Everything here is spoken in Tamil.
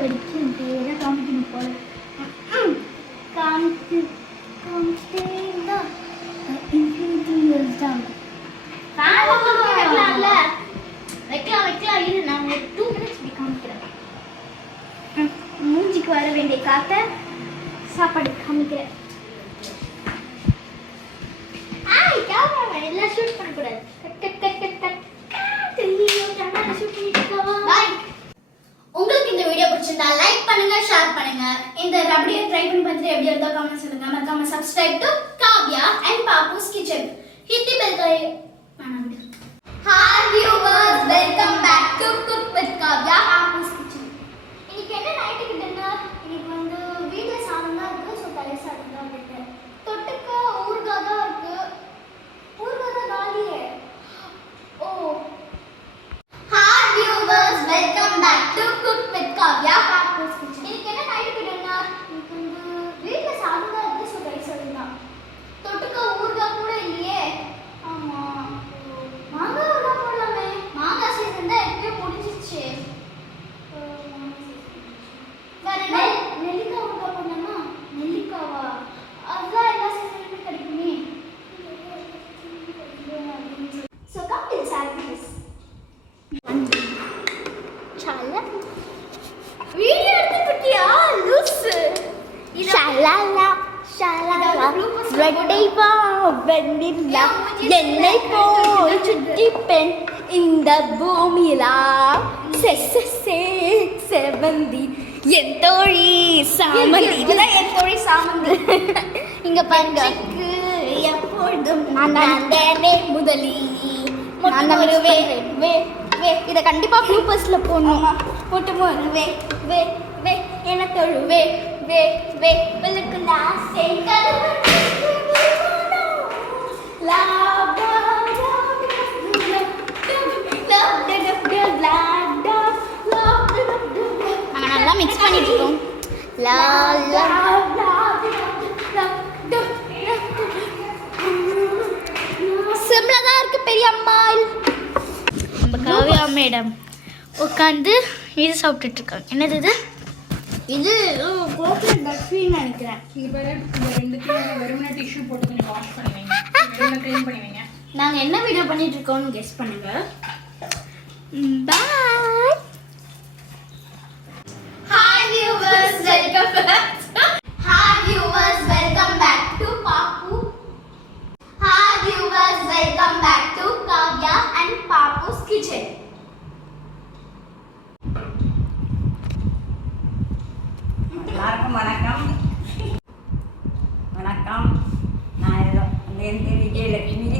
வெடிக்கும் பேரை காமிக்கணும் போல காமிச்சிட்டே இருந்தா இன்ஃபினிட்டி இயர்ஸ் தான் வைக்கலாம் இரு நான் ஒரு 2 minutes இப்படி காமிக்கிறேன். மூஞ்சிக்கு வர வேண்டிய காற்றை சாப்பாடு காமிக்கிறேன். எல்லாம் ஷூட் பண்ணக்கூடாது. உங்களுக்கு இந்த வீடியோ பிடிச்சிருந்தா லைக் பண்ணுங்க, ஷேர் பண்ணுங்க. இந்த ரபடியை ட்ரை பண்ணி பார்த்துட்டு எப்படி இருந்தா கமெண்ட் சொல்லுங்க. மறக்காம subscribe to Kavya and Papu's Kitchen. Hit the bell icon. Hi viewers, welcome back to Cook with Kavya, Papu's Kitchen. இன்னைக்கு என்ன நைட்டுக்கு டின்னர்? இன்னைக்கு வந்து வீட்ல சாதம் தான் இருக்கு. சோ தலை சாதம் தான் இருக்கு. தொட்டுக்க ஊறுகாய் தான் இருக்கு. ஊறுகாய் தான் காலியே. ஓ Hi viewers, welcome back to Cook with Kavya, Papu's Kitchen. இன்னைக்கு என்ன நைட்டுக்கு டின்னர்? இன்னைக்கு வந்து வீட்ல சாதம் தான் இருக்கு. சோ தலை சாதம் தான். தொட்டுக்க ஊறுகாய் கூட இல்லையே. ஆமா மாங்காய் உள்ள போடலாமே. மாங்காய் சீசன் தான் எப்பயும் முடிஞ்சிச்சு. வேற என்ன நெல்லிக்காய் உள்ள போடலாமா? நெல்லிக்காவா? அதுதான் எல்லா சீசன்லயும் கிடைக்குமே. So come let's have this. Chala video எடுத்துட்டியா லூசு? ஷலலா ஷலலா ரெட்டை வா வெண்ணிலா என்னை போல் சுற்றி பெண் இந்த பூமியிலா செவந்தி என் தோழி சாமந்தி. இதுதான் என் தோழி சாமந்தி. இங்க பாருங்க எப்பொழுதும் நான் தானே முதலி. இதை கண்டிப்பா ப்ளூப்பர்ஸ்ல போடணும். போட்டு வே வே வே என தொழு வே வே வே வெளுக்கு ஆசை நல்லா மிக்ஸ் பண்ணிட்டு இருக்கோம். சிம்ல தான் இருக்கு பெரிய அம்மா. நம்ம காவியா மேடம் உட்காந்து இது சாப்பிட்டுட்டு இருக்காங்க. என்னது இது? இது கோகனட் பர்ஃபின்னு நினைக்கிறேன். இது பேரு இந்த ரெண்டுத்தையும் வெறுமனே டிஷ்யூ போட்டு கொஞ்சம் வாஷ் பண்ணி வைங்க. வெறுமனே க்ளீன் பண்ணி வைங்க. நாங்க என்ன வீடியோ பண்ணிட்டு இருக்கோம்னு கெஸ் பண்ணுங்க. Bye. Hi viewers, welcome back. Hi viewers, welcome back to Papu. Hi viewers, welcome back to Kavya and Papu's Kitchen. எல்லாருக்கும் வணக்கம். வணக்கம். நான் என் பேர் விஜயலட்சுமி.